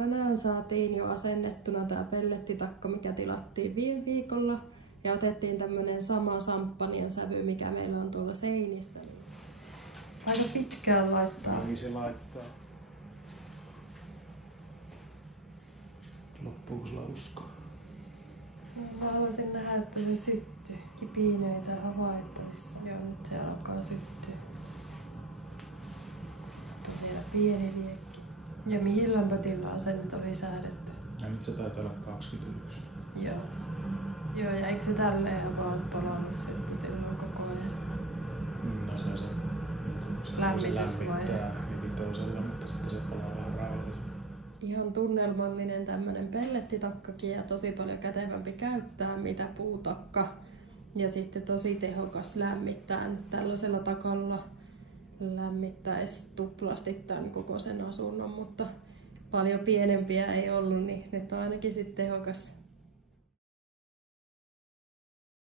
tänään saatiin jo asennettuna tää pellettitakka, mikä tilattiin viime viikolla. Ja otettiin tämmönen sama samppanjan sävy, mikä meillä on tuolla seinissä. Aika pitkään laittaa. Niin se laittaa. Loppuuko sulla uskoa? Mä haluaisin nähdä, että se syttyy. Kipinöitä havaittavissa. Joo, nyt se alkaa syttyä. On vielä pieni liekki. Ja mihin lämpötilaan se nyt oli säädetty? Ja nyt se taitaa olla 21. Joo. Joo, ja eikö se tälleen vaan palannut siltä silloin koko ajan? No se on se. Lämmitys se vai? lämmittää toisella, mutta sitten se palaa vähän rauhallisemmin. Ihan tunnelmallinen tämmönen pellettitakkakin ja tosi paljon kätevämpi käyttää mitä puutakka. Ja sitten tosi tehokas lämmittää. Tällaisella takalla lämmittäisi tuplasti tämän koko sen asunnon, mutta paljon pienempiä ei ollut, niin nyt on ainakin sitten tehokas